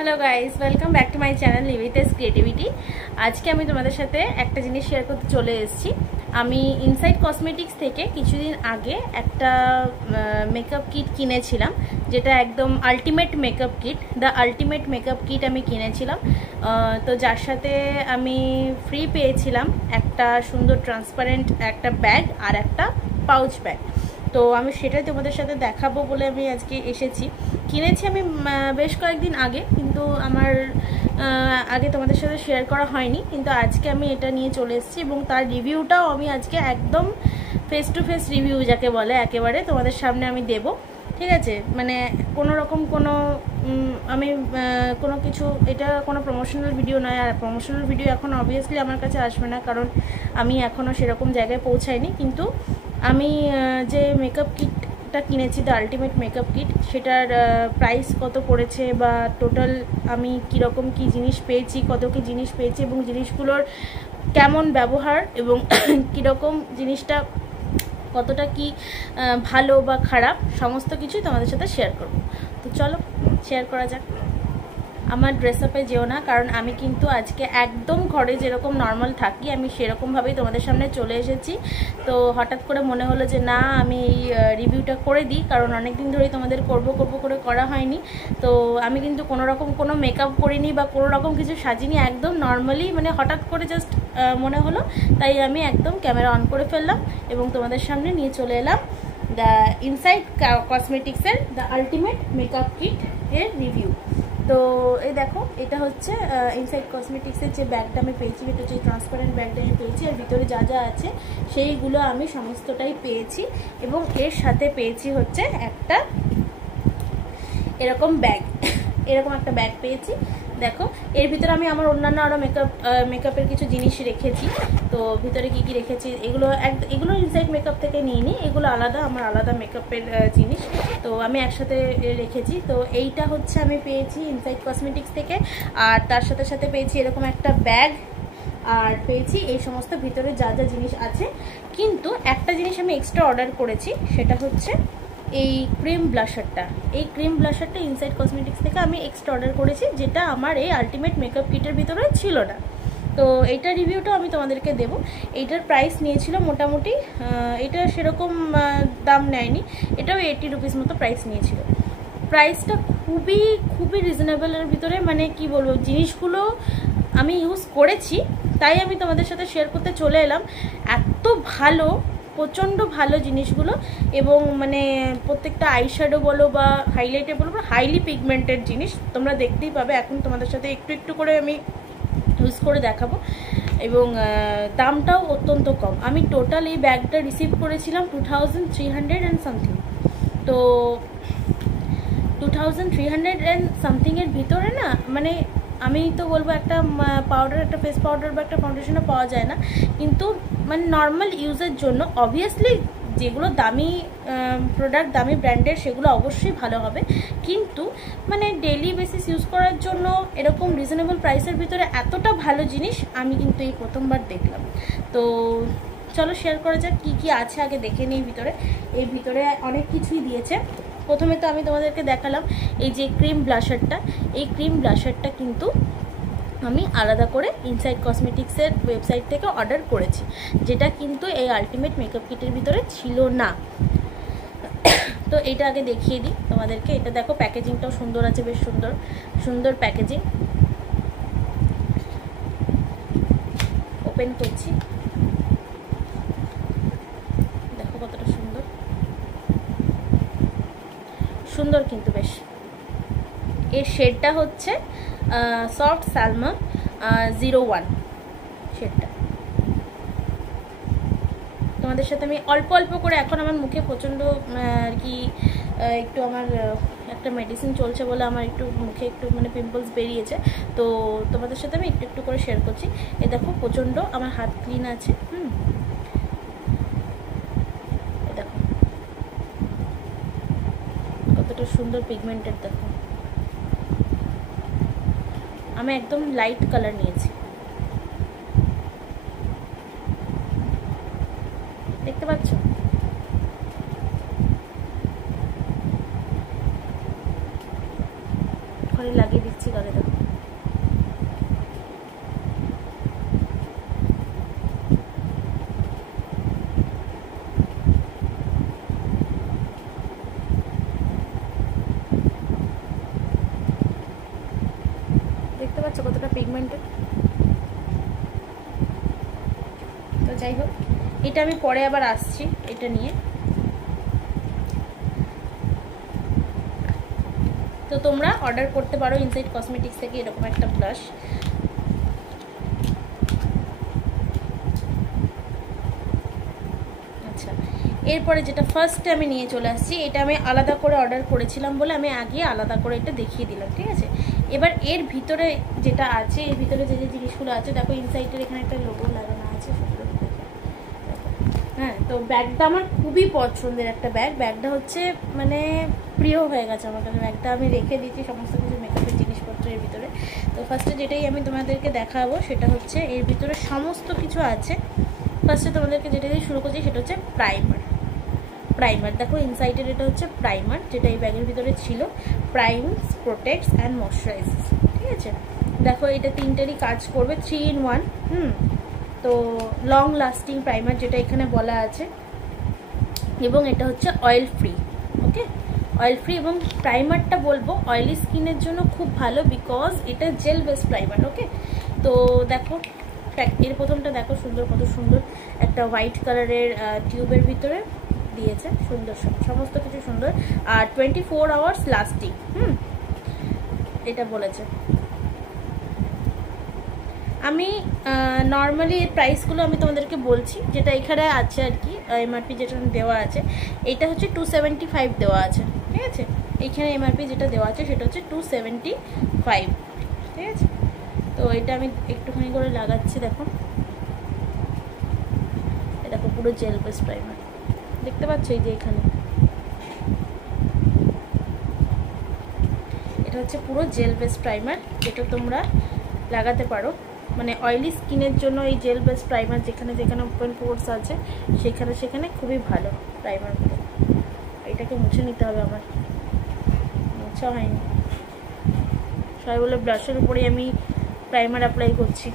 Hello guys, welcome back to my channel লিভিতেস creativity. আজকে আমি তোমাদের সাথে একটা জিনিস শেয়ার করতে চলে এসেছি। আমি ইনসাইড কসমেটিক্স থেকে কিছুদিন আগে একটা মেকআপ কিট কিনেছিলাম, যেটা একদম ultimate makeup kit, the ultimate makeup kit আমি কিনেছিলাম। তো যার সাথে আমি ফ্রি পেয়েছিলাম একটা সুন্দর ট্রান্সপারেন্ট একটা ব্যাগ আর একটা পাউচ ব্যাগ। তো আমি সেটাই তোমাদের সাথে দেখাবো বলে আমি আজকে এসেছি। কিনেছি আমি বেশ কয়েকদিন আগে, কিন্তু আমার আগে তোমাদের সাথে শেয়ার করা হয়নি, কিন্তু আজকে আমি এটা নিয়ে চলে এসেছি এবং তার রিভিউটাও আমি আজকে একদম ফেস টু ফেস রিভিউ যাকে বলে একেবারে তোমাদের সামনে আমি দেব। ঠিক আছে, মানে কোনো রকম কোনো আমি কোনো কিছু, এটা কোনো প্রমোশনাল ভিডিও নয়। আর প্রমোশনাল ভিডিও এখন অবভিয়াসলি আমার কাছে আসবে না, কারণ আমি এখনও সেরকম জায়গায় পৌঁছাইনি। কিন্তু আমি যে মেকআপ কিটটা কিনেছি, দ্য আলটিমেট মেকআপ কিট, সেটার প্রাইস কত পড়েছে বা টোটাল আমি কীরকম কী জিনিস পেয়েছি, কত কী জিনিস পেয়েছি এবং জিনিসগুলোর কেমন ব্যবহার এবং কীরকম জিনিসটা কতটা কি ভালো বা খারাপ, সমস্ত কিছুই তোমাদের সাথে শেয়ার করব। তো চলো শেয়ার করা যাক। আমার ড্রেস আপে যেও না, কারণ আমি কিন্তু আজকে একদম ঘরে যেরকম নর্মাল থাকি আমি সেরকমভাবেই তোমাদের সামনে চলে এসেছি। তো হঠাৎ করে মনে হলো যে না, আমি এই রিভিউটা করে দিই, কারণ অনেক দিন ধরেই তোমাদের করব করে করা হয়নি। তো আমি কিন্তু কোনো রকম কোনো মেকআপ করিনি বা কোনো রকম কিছু সাজিনি, একদম নর্মালি, মানে হঠাৎ করে জাস্ট মনে হলো, তাই আমি একদম ক্যামেরা অন করে ফেললাম এবং তোমাদের সামনে নিয়ে চলে এলাম দ্য ইনসাইড কসমেটিক্সের দ্য আলটিমেট মেকআপ কিট এর রিভিউ। তো এই দেখো, এটা হচ্ছে ইনসাইড কসমেটিক্সের যে ব্যাগটা আমি পেয়েছি, এটা হচ্ছে ট্রান্সপারেন্ট ব্যাগটা আমি পেয়েছি, আর ভিতরে যা যা আছে সেইগুলো আমি সমস্তটাই পেয়েছি। এবং এর সাথে পেয়েছি হচ্ছে একটা এরকম ব্যাগ, এরকম একটা ব্যাগ পেয়েছি। দেখো, এর ভিতরে আমি আমার অন্যান্য আরও মেকআপের কিছু জিনিস রেখেছি। তো ভিতরে কি কি রেখেছি, এগুলো ইনসাইড মেকআপ থেকে নিয়ে নিই, এগুলো আলাদা, আমার আলাদা মেকআপের জিনিস, তো আমি একসাথে রেখেছি। তো এইটা হচ্ছে আমি পেয়েছি ইনসাইড কসমেটিক্স থেকে, আর তার সাথে সাথে পেয়েছি এরকম একটা ব্যাগ, আর পেয়েছি এই সমস্ত ভিতরে যা যা জিনিস আছে। কিন্তু একটা জিনিস আমি এক্সট্রা অর্ডার করেছি, সেটা হচ্ছে এই ক্রিম ব্লাশারটা। এই ক্রিম ব্লাশারটা ইনসাইড কসমেটিক্স থেকে আমি এক্সট্রা অর্ডার করেছি, যেটা আমার এই আলটিমেট মেকআপ কিটের ভিতরে ছিল না। তো এইটার রিভিউটাও আমি তোমাদেরকে দেবো। এইটার প্রাইস নিয়েছিল মোটামুটি, এটা সেরকম দাম নেয়নি, এটাও 80 রুপিস মতো প্রাইস নিয়েছিল। প্রাইসটা খুবই খুবই রিজনেবলের ভিতরে, মানে কি বলবো, জিনিসগুলো আমি ইউজ করেছি তাই আমি তোমাদের সাথে শেয়ার করতে চলে এলাম। এত ভালো, প্রচণ্ড ভালো জিনিসগুলো, এবং মানে প্রত্যেকটা আইশ্যাডো বলো বা হাইলাইটে বলো, হাইলি পিগমেন্টেড জিনিস তোমরা দেখতেই পাবে। এখন তোমাদের সাথে একটু একটু করে আমি ইউজ করে দেখাবো, এবং দামটাও অত্যন্ত কম। আমি টোটাল এই ব্যাগটা রিসিভ করেছিলাম 2300 অ্যান্ড সামথিং। তো 2300 অ্যান্ড সামথিংয়ের ভিতরে না, মানে আমি তো বলবো একটা পাউডার, একটা ফেস পাউডার বা একটা ফাউন্ডেশনও পাওয়া যায় না, কিন্তু মানে নর্মাল ইউজের জন্য অবভিয়াসলি যেগুলো দামি প্রোডাক্ট, দামি ব্র্যান্ডের, সেগুলো অবশ্যই ভালো হবে, কিন্তু মানে ডেইলি বেসিস ইউজ করার জন্য এরকম রিজনেবল প্রাইসের ভিতরে এতটা ভালো জিনিস আমি কিন্তু এই প্রথমবার দেখলাম। তো চলো শেয়ার করা যাক কী কী আছে, আগে দেখে নিই ভিতরে। এই ভিতরে অনেক কিছুই দিয়েছে। প্রথমে তো আমি তোমাদেরকে দেখালাম এই যে ক্রিম ব্লাশারটা, এই ক্রিম ব্লাশারটা কিন্তু আমি আলাদা করে ইনসাইড কসমেটিক্সের ওয়েবসাইট থেকে অর্ডার করেছি, যেটা কিন্তু এই আলটিমেট মেকআপ কিটের ভিতরে ছিল না। তো এটা আগে দেখিয়ে দিই তোমাদেরকে। এটা দেখো, প্যাকেজিংটাও সুন্দর আছে, বেশ সুন্দর সুন্দর প্যাকেজিং। ওপেন করছি, দেখো কতটা সুন্দর সুন্দর, কিন্তু বেশ। এর শেডটা হচ্ছে সফট সালমা 01 শেডটা। তোমাদের সাথে আমি অল্প অল্প করে, এখন আমার মুখে প্রচণ্ড আর কি একটু আমার একটা মেডিসিন চলছে বলে আমার একটু মুখে একটু মানে পিম্পলস বেরিয়েছে, তো তোমাদের সাথে আমি একটু একটু করে শেয়ার করছি। এ দেখো, প্রচণ্ড আমার হাত ক্লিন আছে। এ দেখো কতটা সুন্দর পিগমেন্টেড, দেখো আমি একদম লাইট কালার নিয়েছি, দেখতে পাচ্ছ। ঘরে একটুখানি লাগিয়ে দিচ্ছি গালে। দেখো দেখতে পাচ্ছ কতটা পিগমেন্টেড। তো যাই হোক, এটা আমি পরে আবার আসছি এটা নিয়ে। তো তোমরা অর্ডার করতে পারো ইনসাইড কসমেটিক্স থেকে এরকম একটা ব্লাশ। আচ্ছা, এরপরে যেটা ফার্স্টে আমি নিয়ে চলে আসছি, এটা আমি আলাদা করে অর্ডার করেছিলাম বলে আমি আগে আলাদা করে এটা দেখিয়ে দিলাম, ঠিক আছে। এবার এর ভিতরে যেটা আছে, এর ভিতরে যে যে জিনিসগুলো আছে দেখো, ইনসাইডের এখানে একটা লোগো লাগানো আছে। হ্যাঁ, তো ব্যাগটা আমার খুবই পছন্দের একটা ব্যাগ। ব্যাগটা হচ্ছে মানে প্রিয় হয়ে গেছে আমার কাছে। ব্যাগটা আমি রেখে দিয়েছি সমস্ত কিছু মেকআপের জিনিসপত্র এর ভিতরে। তো ফার্স্টে যেটাই আমি তোমাদেরকে দেখাবো সেটা হচ্ছে এর ভিতরে সমস্ত কিছু আছে। ফার্স্টে তোমাদেরকে যেটা দিয়ে শুরু করছি সেটা হচ্ছে প্রাইমার। প্রাইমার দেখো, ইনসাইডের এটা হচ্ছে প্রাইমার, যেটা এই ব্যাগের ভিতরে ছিল। প্রাইমস, প্রোটেক্টস অ্যান্ড ময়শ্চারাইজার্স, ঠিক আছে। দেখো এটা তিনটেরই কাজ করবে, 3 in 1। তো লং লাস্টিং প্রাইমার যেটা এখানে বলা আছে, এবং এটা হচ্ছে অয়েল ফ্রি। ওকে, অয়েল ফ্রি। এবং প্রাইমারটা বলবো অয়েলি স্কিনের জন্য খুব ভালো, বিকজ এটা জেল বেস প্রাইমার। ওকে, তো দেখো এর প্রথমটা দেখো সুন্দর, কত সুন্দর একটা হোয়াইট কালারের টিউবের ভিতরে দিয়েছে। সুন্দর, সমস্ত কিছু সুন্দর। আর 24 hours লাস্টিং এটা বলেছে। আমি নর্মালি এর প্রাইসগুলো আমি তোমাদেরকে বলছি, যেটা এখানে আছে আর কি, এমআরপি যেটা দেওয়া আছে এটা হচ্ছে 275 দেওয়া আছে, ঠিক আছে। এইখানে এমআরপি যেটা দেওয়া আছে সেটা হচ্ছে 275, ঠিক আছে। তো এটা আমি একটুখানি করে লাগাচ্ছি। দেখো দেখো পুরো জেল বেস প্রাইমার দেখতে পাচ্ছ, এই যে এখানে এটা হচ্ছে পুরো জেল বেস প্রাইমার, যেটা তোমরা লাগাতে পারো। মানে অয়েলি স্কিনের জন্য এই জেল বেস প্রাইমার যেখানে যেখানে ওপেন পোর্স আছে সেখানে সেখানে খুবই ভালো প্রাইমারগুলো। এটাকে মুছে নিতে হবে, আমার মোছা হয়নি। সবাই বলে ব্রাশের উপরেই আমি প্রাইমার অ্যাপ্লাই করছি।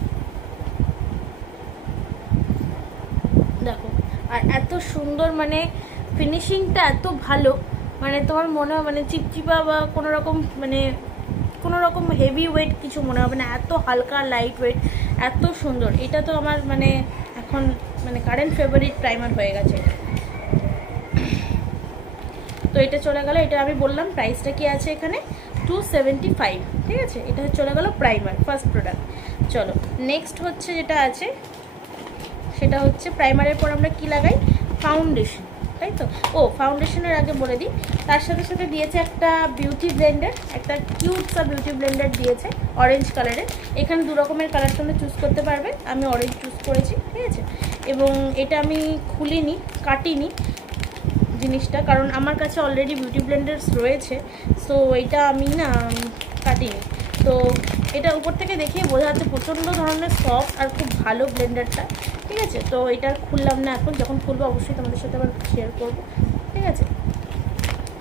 দেখো, আর এত সুন্দর, মানে ফিনিশিংটা এত ভালো, মানে তোমার মনে হয় মানে চিপচিপা বা কোনো রকম হেভি ওয়েট কিছু মনে হবে না। এত হালকা লাইট ওয়েট, এত সুন্দর। এটা তো আমার মানে এখন মানে কারেন্ট ফেভারিট প্রাইমার হয়ে গেছে। তো এটা চলে গেল, এটা আমি বললাম প্রাইসটা কি আছে এখানে 275, ঠিক আছে। এটা চলে গেল প্রাইমার, ফার্স্ট প্রোডাক্ট। চলো নেক্সট হচ্ছে যেটা আছে সেটা হচ্ছে প্রাইমারের পর আমরা কি লাগাই, ফাউন্ডেশন, তাই তো। ও, ফাউন্ডেশনের আগে বলে দিই, তার সাথে সাথে দিয়েছে একটা বিউটি ব্লেন্ডার, একটা কিউট সা বিউটি ব্লেন্ডার দিয়েছে অরেঞ্জ কালারের। এখানে 2 রকমের কালার তোমরা চুজ করতে পারবে, আমি অরেঞ্জ চুজ করেছি, ঠিক আছে। এবং এটা আমি খুলিনি, কাটিনি জিনিসটা, কারণ আমার কাছে অলরেডি বিউটি ব্লেন্ডার্স রয়েছে, সো এটা আমি না কাটিনি। তো এটা উপর থেকে দেখিয়ে বোঝা যাচ্ছে প্রচণ্ড ধরনের সফট আর খুব ভালো ব্লেন্ডারটা, ঠিক আছে। তো এটা খুললাম না এখন, যখন খুলবো অবশ্যই তোমাদের সাথে আবার শেয়ার করবো, ঠিক আছে।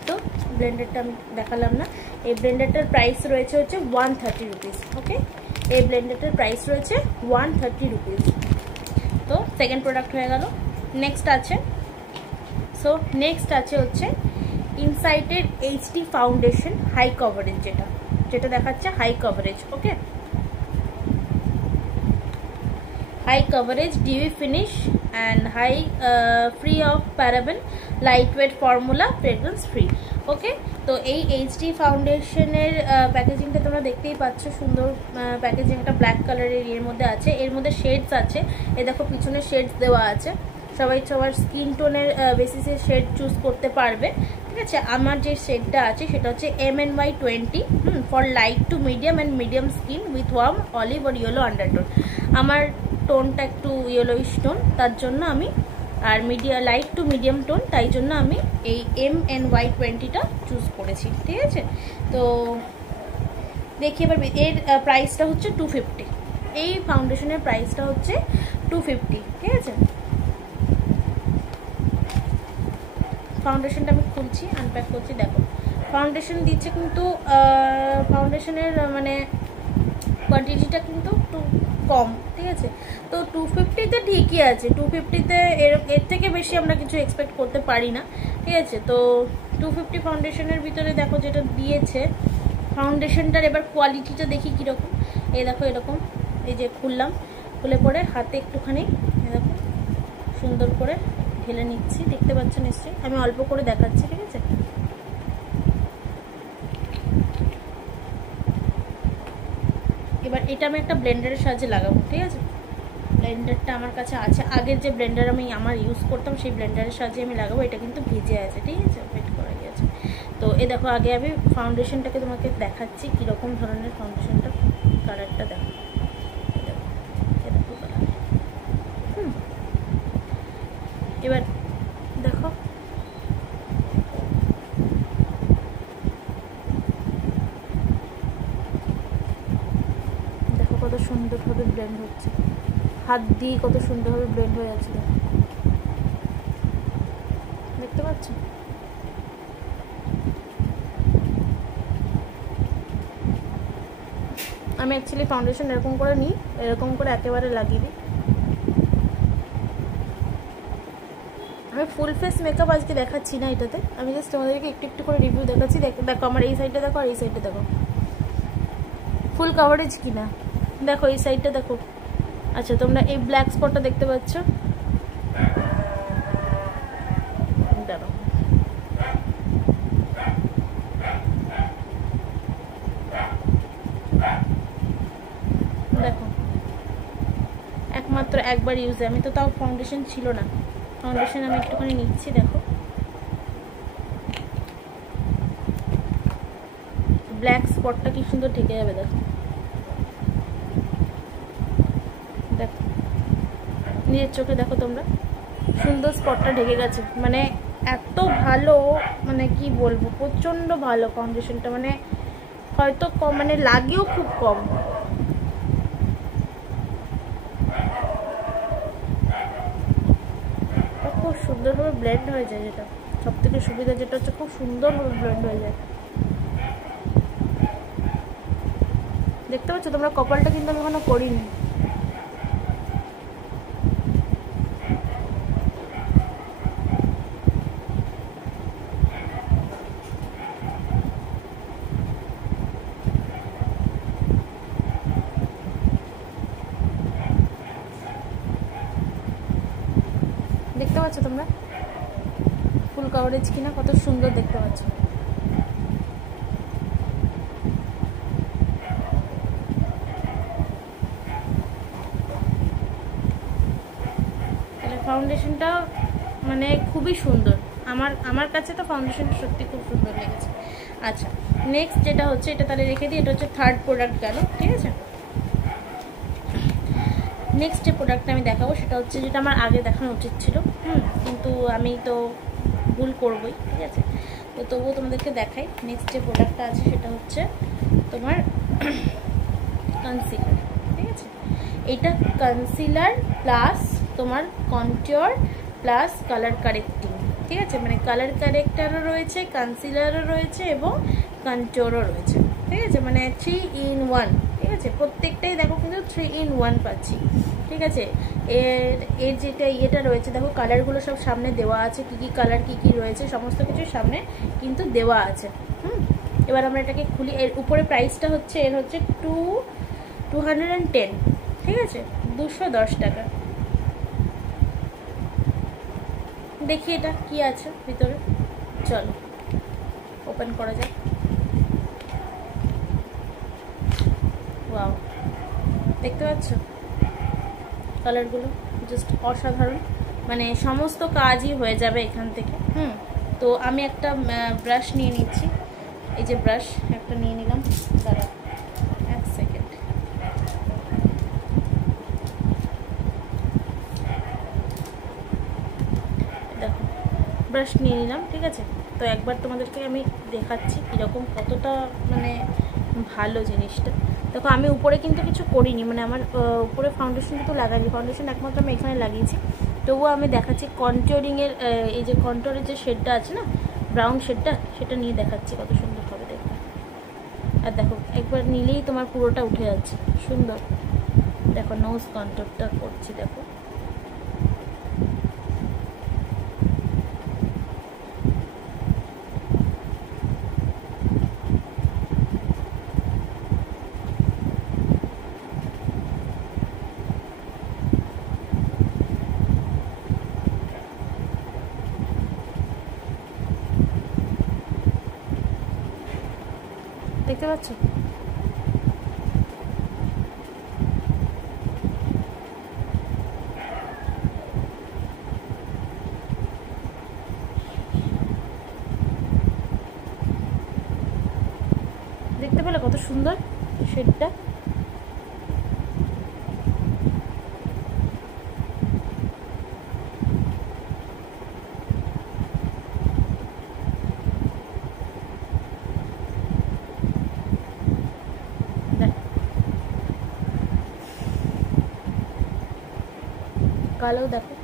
তো ব্লেন্ডারটা আমি দেখালাম না। এই ব্লেন্ডারটার প্রাইস রয়েছে হচ্ছে 130 রুপিস। ওকে, এই ব্লেন্ডারটার প্রাইস রয়েছে 130 রুপিস। তো সেকেন্ড প্রোডাক্ট হয়ে গেল। নেক্সট আছে হচ্ছে ইনসাইটের HD ফাউন্ডেশন হাই কভারেজ, যেটা দেখাচ্ছে high coverage. Okay, high coverage, dewy finish and high free of paraben, light weight formula, fragrance free. Okay, তো এই HD ফাউন্ডেশনের প্যাকেজিংটা তোমরা দেখতেই পাচ্ছ, সুন্দর প্যাকেজিং, একটা ব্ল্যাক কালারের এর মধ্যে আছে। এর মধ্যে শেডস আছে, এই দেখো পিছনে শেডস দেওয়া আছে। সবাই সবার স্কিন টোনের বেসিসে শেড চুজ করতে পারবে, ঠিক আছে। আমার যে শেডটা আছে সেটা হচ্ছে MNY 20 for light to medium and medium skin with warm olive আর ইয়েলো আন্ডারটোন। আমার টোনটা একটু ইয়েলোইশ টোন, তার জন্য আমি, আর লাইট টু মিডিয়াম টোন, তাই জন্য আমি এই MNY 20টা চুজ করেছি, ঠিক আছে। তো দেখি এবার এর প্রাইসটা হচ্ছে 250। এই ফাউন্ডেশনের প্রাইসটা হচ্ছে 250, ঠিক আছে। ফাউন্ডেশনটা আমি খুলছি, আনপ্যাক করছি। দেখো ফাউন্ডেশন দিচ্ছে, কিন্তু ফাউন্ডেশনের মানে কোয়ান্টিটিটা কিন্তু একটু কম, ঠিক আছে। তো 250-তে ঠিকই আছে, 250-তে এর থেকে বেশি আমরা কিছু এক্সপেক্ট করতে পারি না, ঠিক আছে। তো 250 ফাউন্ডেশনের ভিতরে দেখো যেটা দিয়েছে, ফাউন্ডেশনটার এবার কোয়ালিটিটা দেখি কীরকম। এই দেখো এরকম, এই যে খুললাম, খুলে পরে হাতে একটুখানি এরকম সুন্দর করে ঢেলে নিচ্ছি, দেখতে পাচ্ছ নিশ্চয়ই। আমি অল্প করে দেখাচ্ছি, ঠিক আছে। এবার এটা আমি একটা ব্লেন্ডারের সাহায্যে লাগাবো, ঠিক আছে। ব্লেন্ডারটা আমার কাছে আছে, আগের যে ব্লেন্ডার আমি ইউজ করতাম সেই ব্লেন্ডারের সাহায্যে আমি লাগাবো। এটা কিন্তু ভিজে আছে, ঠিক আছে, ওয়েট করা গিয়েছে। তো এ দেখো, আগে আমি ফাউন্ডেশনটাকে তোমাকে দেখাচ্ছি কীরকম ধরনের ফাউন্ডেশনটা, কালারটা দেখো, দেখো কালার। এবার দেখো, দেখো কত সুন্দরভাবে ব্লেন্ড হচ্ছে, হাত দিয়ে কত সুন্দরভাবে ব্লেন্ড হয়ে যাচ্ছে, দেখতে পাচ্ছ। আমি অ্যাকচুয়ালি ফাউন্ডেশন এরকম করে নিই, এরকম করে একেবারে লাগিয়ে দিই। আমি ফুল ফেস মেকআপ আজকে দেখাচ্ছি না এটাতে, আমি জাস্ট তোমাদেরকে একটু একটু করে রিভিউ দেখাচ্ছি। দেখো আমার এই সাইডটা দেখো আর এই সাইডটা দেখো, ফুল কাভারেজ কিনা দেখো, এই সাইডটা দেখো। আচ্ছা, তোমরা এই ব্ল্যাক স্পটটা দেখতে পাচ্ছ, দেখো দেখো, একমাত্র একবার ইউজে, আমি তো তাও ফাউন্ডেশন ছিল না, ফাউন্ডেশন আমি একটুখানি নিচ্ছি, দেখো ব্ল্যাক স্পটটা কি সুন্দর ঢেকে যাবে, দেখো দেখো নিজের চোখে দেখো তোমরা, সুন্দর স্পটটা ঢেকে গেছে। মানে এত ভালো, মানে কি বলবো, প্রচণ্ড ভালো ফাউন্ডেশনটা, মানে হয়তো কম, মানে লাগেও খুব কম। খুব সুন্দরভাবে ব্লেন্ড হয়ে যায়, যেটা সব থেকে সুবিধা, যেটা হচ্ছে খুব সুন্দরভাবে ব্লেন্ড হয়ে যায়। দেখতে পাচ্ছ তোমরা, কপালটা কিন্তু আমি এখনো করিনি। দেখতে পাচ্ছ তোমরা ফুল কাভারেজ কিনা, কত সুন্দর দেখতে পাচ্ছ। ফাউন্ডেশনটা মানে খুবই সুন্দর, আমার কাছে তো ফাউন্ডেশনটা সত্যি খুব সুন্দর লেগেছে। আচ্ছা, নেক্সট যেটা হচ্ছে, এটা তাহলে রেখে দিই, এটা হচ্ছে থার্ড প্রোডাক্ট গেল, ঠিক আছে। নেক্সট যে প্রোডাক্টটা আমি দেখাবো সেটা হচ্ছে, যেটা আমার আগে দেখানো উচিত ছিল, কিন্তু আমি তো ভুল করবই, ঠিক আছে। তো তবুও তোমাদেরকে দেখাই। নেক্সট যে প্রোডাক্টটা আছে সেটা হচ্ছে তোমার কনসিলার, ঠিক আছে। এটা কনসিলার প্লাস তোমার কন্ট্যুর প্লাস কালার কারেক্টিং, ঠিক আছে। মানে কালার কারেক্টারও রয়েছে, কনসিলারও রয়েছে এবং কন্ট্যুরও রয়েছে, ঠিক আছে। মানে 3 in 1, ঠিক আছে। প্রত্যেকটাই দেখো কিন্তু 3 in 1 পাচ্ছি, ঠিক আছে। এর যেটা ইয়েটা রয়েছে দেখো, কালারগুলো সব সামনে দেওয়া আছে, কী কী কালার কী কী রয়েছে সমস্ত কিছু সামনে কিন্তু দেওয়া আছে। এবার আমরা এটাকে খুলি। এর উপরে প্রাইসটা হচ্ছে, এর হচ্ছে 210, ঠিক আছে, 210 টাকা। দেখি এটা কি আছে ভিতরে, চলো ওপেন করা যাক। ওয়াও, দেখতে পাচ্ছ কালারগুলো জাস্ট অসাধারণ, মানে সমস্ত কাজই হয়ে যাবে এখান থেকে। তো আমি একটা ব্রাশ নিয়ে নিচ্ছি, এই যে ব্রাশ একটা নিয়ে নিলাম, দাঁড়া এক সেকেন্ড। দেখো ব্রাশ নিয়ে নিলাম, ঠিক আছে। তো একবার তোমাদেরকে আমি দেখাচ্ছি কীরকম, কতটা মানে ভালো জিনিসটা। দেখো আমি উপরে কিন্তু কিছু করিনি, মানে আমার উপরে ফাউন্ডেশন কিন্তু লাগাইনি, ফাউন্ডেশন একমাত্র আমি এখানে লাগিয়েছি। তবুও আমি দেখাচ্ছি কন্ট্যুরিংয়ের, এই যে কন্ট্যুরের যে শেডটা আছে না, ব্রাউন শেডটা, সেটা নিয়ে দেখাচ্ছি কত সুন্দর হবে দেখতে। আর দেখো একবার নিলেই তোমার পুরোটা উঠে যাচ্ছে, সুন্দর। দেখো নোজ কন্ট্রোলটা করছি, দেখো দেখতে পাচ্ছ? দেখতে পেলে কত সুন্দর শেডটা? কালো দেখো,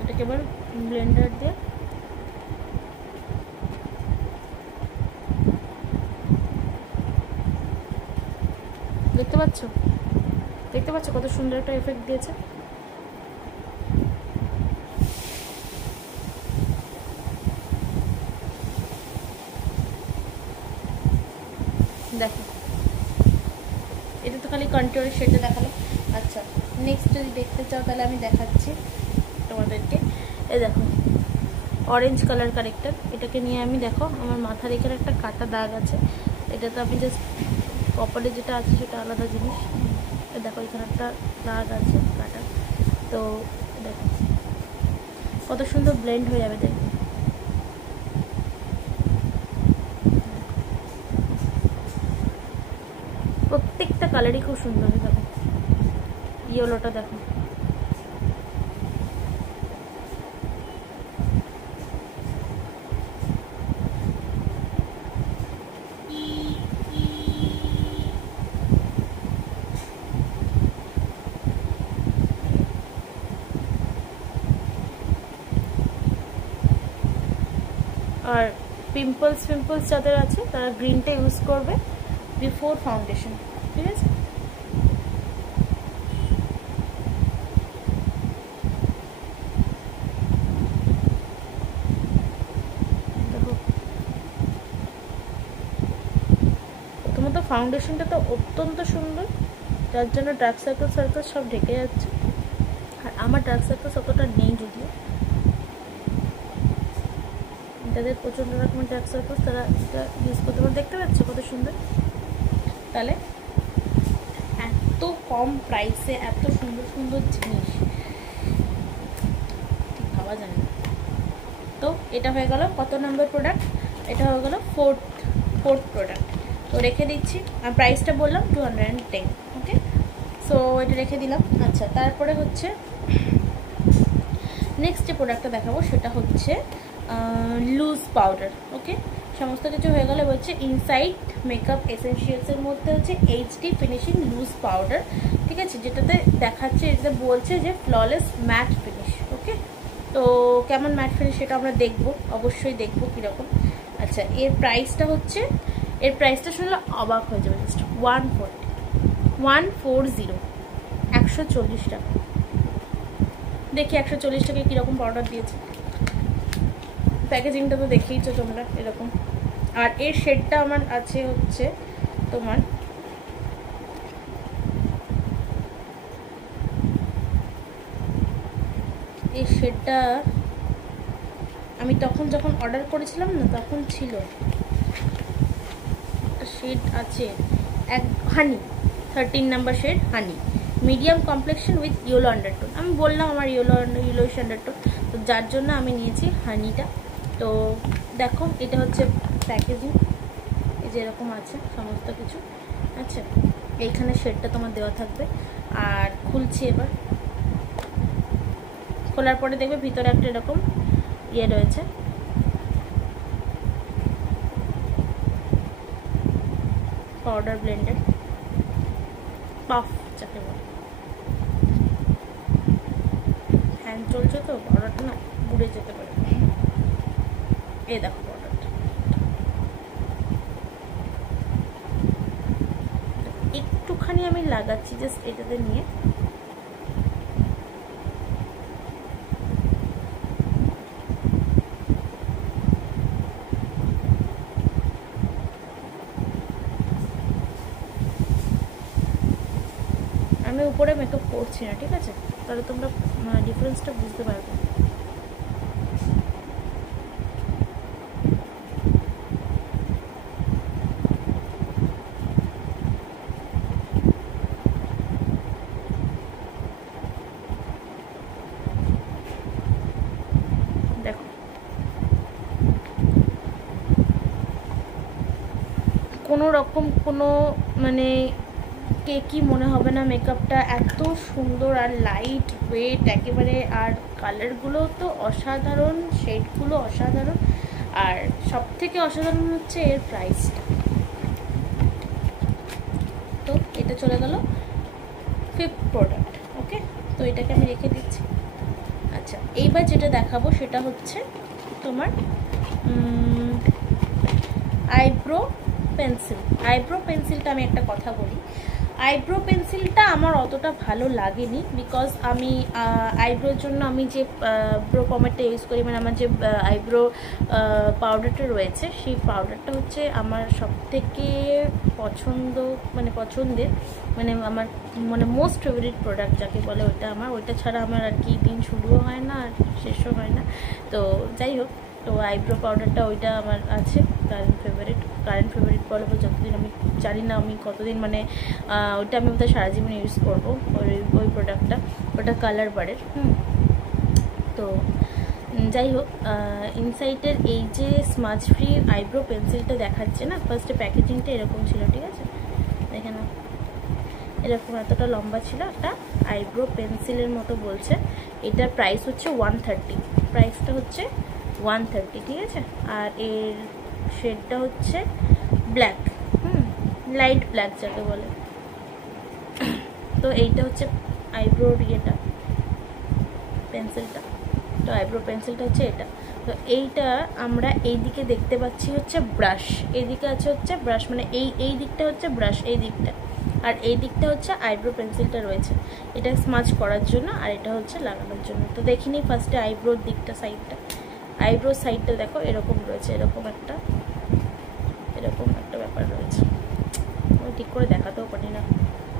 এটাকে এবার ব্লেন্ডার দিয়ে দেখতে পাচ্ছ? দেখতে পাচ্ছ কত সুন্দর একটা এফেক্ট দিয়েছে? দেখো এটা তো খালি কন্ট্রোলের শেডটা দেখালো। আচ্ছা নেক্সট যদি দেখতে চাও তাহলে আমি দেখাচ্ছি তোমাদেরকে। এই দেখো অরেঞ্জ কালার কারেক্টার, এটাকে নিয়ে আমি দেখো আমার মাথার এখানে একটা কাটা দাগ আছে, এটা তো আমি জাস্ট কপালে যেটা আছে সেটা আলাদা জিনিস। দেখো এখানে একটা দাগ আছে কাটা, তো দেখো কত সুন্দর ব্লেন্ড হয়ে যাবে দেখো। প্রত্যেকটা কালারই খুব সুন্দর। দেখো ইয়েলোটা দেখো, আর পিম্পলস যাদের আছে তারা গ্রিনটা ইউজ করবে বিফোর ফাউন্ডেশন, ঠিক আছে? দেখো প্রথমত ফাউন্ডেশনটা তো অত্যন্ত সুন্দর, যার জন্য ডার্ক সার্কেল সব ঢেকে যাচ্ছে। আর আমার ডার্ক সার্কেল অতটা নেই, যদিও যাদের প্রচণ্ড রকমের ডার্ক সার্কেল তারা এটা ইউজ করতে পারে। দেখতে পাচ্ছ কত সুন্দর? তাহলে এত কম প্রাইসে এত সুন্দর সুন্দর জিনিস ঠিক ভাবা যায় না। তো এটা হয়ে গেল কত নম্বর প্রোডাক্ট? এটা হয়ে গেল ফোর্থ প্রোডাক্ট। তো রেখে দিচ্ছি, আর প্রাইসটা বললাম 210। ওকে, সো এটা রেখে দিলাম। আচ্ছা তারপরে হচ্ছে নেক্সট যে প্রোডাক্টটা দেখাবো সেটা হচ্ছে লুজ পাউডার। ওকে, সমস্ত কিছু হয়ে গেলে বলছে ইনসাইড মেকআপ এসেনশিয়ালসের মধ্যে হচ্ছে এইচডি ফিনিশিং লুজ পাউডার, ঠিক আছে? যেটাতে দেখাচ্ছে, এটাতে বলছে যে ফ্ললেস ম্যাট ফিনিশ। ওকে, তো কেমন ম্যাট ফিনিশ সেটা আমরা দেখবো, অবশ্যই দেখবো কীরকম। আচ্ছা এর প্রাইসটা শুনলে অবাক হয়ে যাবে, জাস্ট 140 140 টাকা। দেখি 140 টাকায় কীরকম পাউডার দিয়েছে। প্যাকেজিংটা তো দেখেইছো তোমরা এরকম। আর এর শেডটা আমার আছে হচ্ছে তোমার এই শেডটা আমি তখন যখন অর্ডার করেছিলাম না তখন ছিল একটা শেড আছে, এক honey 13 number shade honey, medium complexion with yellow undertone. আমি বললাম আমার ইয়েলোইশ আন্ডারটোন, তো যার জন্য আমি নিয়েছি হানিটা। তো দেখো এটা হচ্ছে প্যাকেজিং, এই যে এরকম আছে সমস্ত কিছু। আচ্ছা এইখানে শেডটা তোমার দেওয়া থাকবে। আর খুলছি এবার, খোলার পরে দেখবে ভিতরে একটা এরকম ইয়ে রয়েছে, পাউডার ব্লেন্ডার, পাফ যাকে বলে। ফ্যান চলছে তো পাউডারটা না উড়ে যেতে পারে। এই দেখো পাউডারটা একটুখানি আমি লাগাচ্ছি জাস্ট এটাতে নিয়ে। আমি উপরে মেকআপ করছি না, ঠিক আছে? তাহলে তোমরা ডিফারেন্সটা বুঝতে পারবে। দেখো কোনো রকম কোনো মানে কে কি মনে হবে না, মেকআপটা এত সুন্দর আর লাইট ওয়েট একেবারে, আর কালারগুলো তো অসাধারণ, শেডগুলো অসাধারণ, আর সব থেকে অসাধারণ হচ্ছে এর প্রাইসটা। তো এটা চলে গেল 5th প্রোডাক্ট। ওকে, তো এটাকে আমি রেখে দিচ্ছি। আচ্ছা, এইবার যেটা দেখাবো সেটা হচ্ছে তোমার আইব্রো পেন্সিল। আইব্রো পেন্সিলটা আমি একটা কথা বলি, আইব্রো পেন্সিলটা আমার অতটা ভালো লাগেনি, বিকজ আমি আইব্রোর জন্য আমি যে ব্রো পমেটটা ইউজ করি, মানে আমার যে আইব্রো পাউডারটা রয়েছে, সেই পাউডারটা হচ্ছে আমার সবথেকে পছন্দের, মানে আমার মানে মোস্ট ফেভারিট প্রোডাক্ট যাকে বলে, ওইটা আমার, ওইটা ছাড়া আমার আর কি দিন শুরুও হয় না আর শেষও হয় না। তো যাই হোক, তো আইব্রো পাউডারটা ওইটা আমার আছে কারেন্ট ফেভারিট বলে, যতদিন আমি জানি না আমি কতদিন, মানে ওইটা আমি বোধহয় সারা জীবন ইউজ করবো ওই প্রোডাক্টটা, ওটা কালার বারের। তো যাই হোক, ইনসাইটের এই যে স্মাজ ফ্রি আইব্রো পেন্সিলটা দেখাচ্ছে না, ফার্স্টে প্যাকেজিংটা এরকম ছিল, ঠিক আছে? দেখে না, এরকম এতটা লম্বা ছিল, একটা আইব্রো পেন্সিলের মতো বলছে। এটার প্রাইস হচ্ছে 130, প্রাইসটা হচ্ছে 130, ঠিক আছে? আর এর শেডটা হচ্ছে ব্ল্যাক, লাইট ব্ল্যাক যাকে বলে। তো এইটা হচ্ছে আইব্রোর ইয়েটা, পেন্সিলটা। তো আইব্রো পেন্সিলটা হচ্ছে এটা। তো এইটা আমরা এই দিকে দেখতে পাচ্ছি হচ্ছে ব্রাশ, এইদিকে আছে হচ্ছে ব্রাশ, মানে এই দিকটা হচ্ছে ব্রাশ, এই দিকটা, আর এই দিকটা হচ্ছে আইব্রো পেন্সিলটা রয়েছে, এটা স্মাজ করার জন্য, আর এটা হচ্ছে লাগানোর জন্য। তো দেখিনি ফার্স্টে আইব্রোর দিকটা, সাইডটা, আইব্রোর সাইডটা দেখো এরকম রয়েছে, এরকম একটা ব্যাপার রয়েছে, আমি ঠিক করে দেখাতেও পারি না,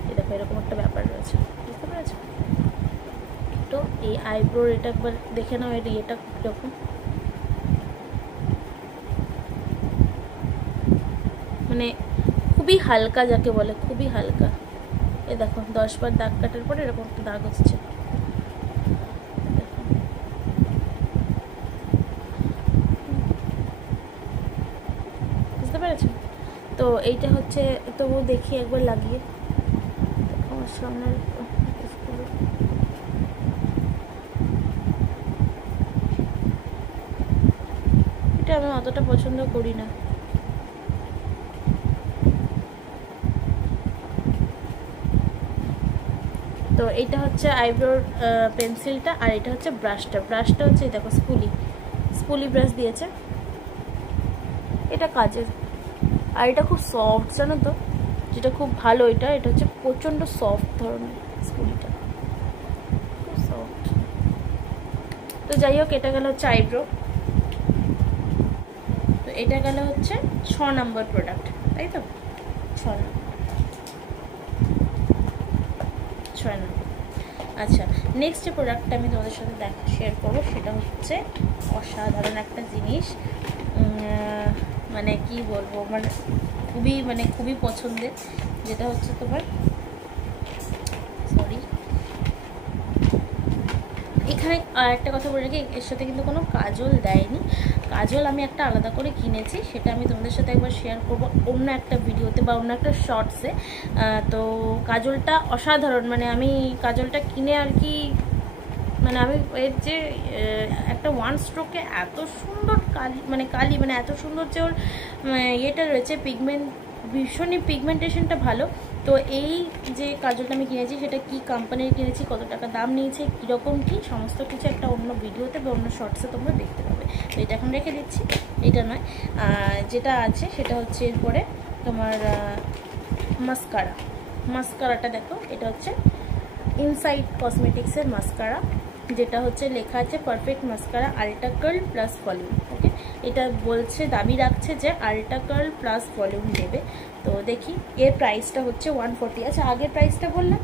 এই দেখো এরকম একটা ব্যাপার রয়েছে, বুঝতে পেরেছো? তো এই আইব্রোর এটা একবার দেখে নাও, এর ইয়েটা কীরকম, মানে খুবই হালকা যাকে বলে, খুবই হালকা। এ দেখো 10 বার দাগ কাটার পরে এরকম একটা দাগ হচ্ছে, বুঝতে পেরেছো? তো এইটা হচ্ছে, তবু দেখি একবার লাগিয়ে আমার সামনে, এটা আমি অতটা পছন্দ করি না। তো এইটা হচ্ছে আইব্রোর পেন্সিলটা, আর এটা হচ্ছে ব্রাশটা হচ্ছে দেখো স্পুলি ব্রাশ দিয়েছে, এটা কাজের, আর এটা খুব সফট, জানো তো, যেটা খুব ভালো, এটা হচ্ছে প্রচণ্ড সফট ধরনের স্পুলিটা, খুব সফট। তো যাই হোক, এটা গেল হচ্ছে আইব্রো। তো এটা গেল হচ্ছে 6 নম্বর প্রোডাক্ট, তাই তো? 6 নম্বর। আচ্ছা, নেক্সট যে প্রোডাক্টটা আমি তোমাদের সাথে শেয়ার করবো সেটা হচ্ছে অসাধারণ একটা জিনিস, মানে কি বলবো, মানে খুবই পছন্দের, যেটা হচ্ছে তোমার, সরি, এখানে একটা কথা বলে রাখি, এর সাথে কিন্তু কোনো কাজল দেয়নি, কাজল আমি একটা আলাদা করে কিনেছি, সেটা আমি তোমাদের সাথে একবার শেয়ার করবো অন্য একটা ভিডিওতে বা অন্য একটা শর্টসে। তো কাজলটা অসাধারণ, মানে আমি কাজলটা কিনে আর কি মানে আমি এর যে একটা ওয়ান স্ট্রোকে এত সুন্দর কালি মানে এত সুন্দর যে ওর ইয়েটা রয়েছে, ভীষণই পিগমেন্টেশনটা ভালো। তো এই যে কাজলটা আমি কিনেছি সেটা কি কোম্পানির কিনেছি, কত টাকা দাম নিয়েছে, কীরকম কী সমস্ত কিছু একটা অন্য ভিডিওতে বা অন্য শর্টসে তোমরা দেখতে পাবে। তো এটা এখন রেখে দিচ্ছি, এটা নয়, যেটা আছে সেটা হচ্ছে এরপরে তোমার মাস্কারাটা দেখো, এটা হচ্ছে ইনসাইড কসমেটিক্সের মাস্কারা, যেটা হচ্ছে লেখা আছে perfect mascara ultra curl plus volume. Okay, এটা বলছে, দাবি রাখছে যে আল্ট্রা কার্ল প্লাস ভলিউম দেবে। তো দেখি, এর প্রাইসটা হচ্ছে 140। আচ্ছা, আগের প্রাইসটা বললাম,